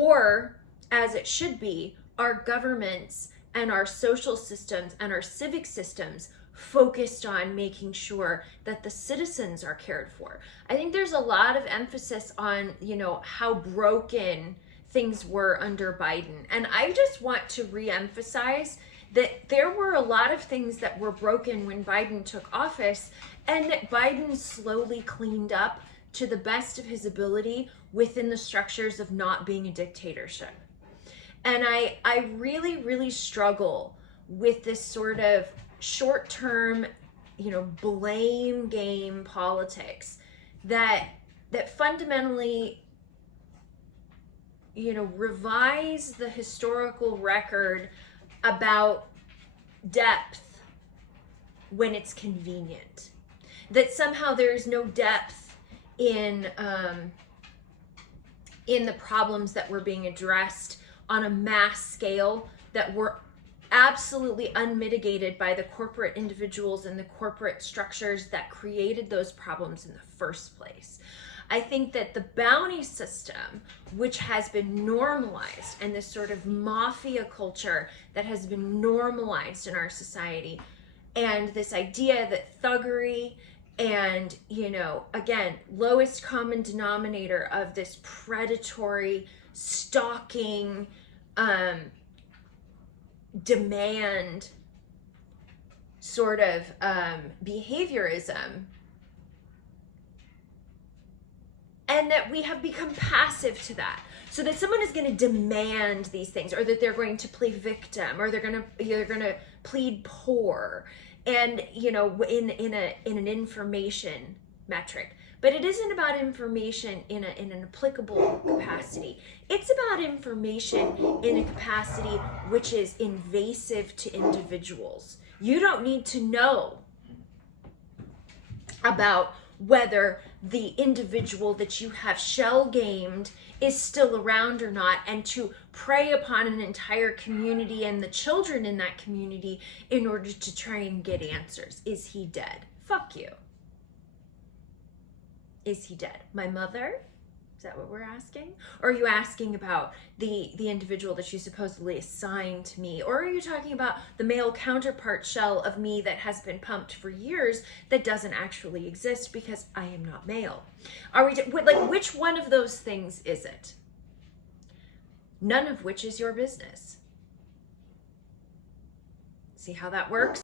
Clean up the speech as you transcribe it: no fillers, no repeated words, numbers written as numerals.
Or, as it should be, our governments and our social systems and our civic systems focused on making sure that the citizens are cared for. I think there's a lot of emphasis on, how broken things were under Biden. And I just want to reemphasize that there were a lot of things that were broken when Biden took office, and that Biden slowly cleaned up to the best of his ability within the structures of not being a dictatorship. And I really, really struggle with this sort of short-term, blame game politics that fundamentally, revise the historical record about depth when it's convenient. That somehow there is no depth in the problems that were being addressed on a mass scale that were absolutely unmitigated by the corporate individuals and the corporate structures that created those problems in the first place. I think that the bounty system, which has been normalized, and this sort of mafia culture that has been normalized in our society, and this idea that thuggery and, again, lowest common denominator of this predatory, stalking, demand sort of behaviorism, and that we have become passive to that, so that someone is going to demand these things, or that they're going to play victim, or they're going to plead poor, and in an information metric. But it isn't about information in an applicable capacity. It's about information in a capacity which is invasive to individuals. You don't need to know about whether the individual that you have shell gamed is still around or not, and to prey upon an entire community and the children in that community in order to try and get answers. Is he dead? Fuck you. Is he dead? My mother? Is that what we're asking? Or are you asking about the individual that you supposedly assigned to me? Or are you talking about the male counterpart shell of me that has been pumped for years that doesn't actually exist because I am not male? Are we which one of those things is it? None of which is your business. See how that works?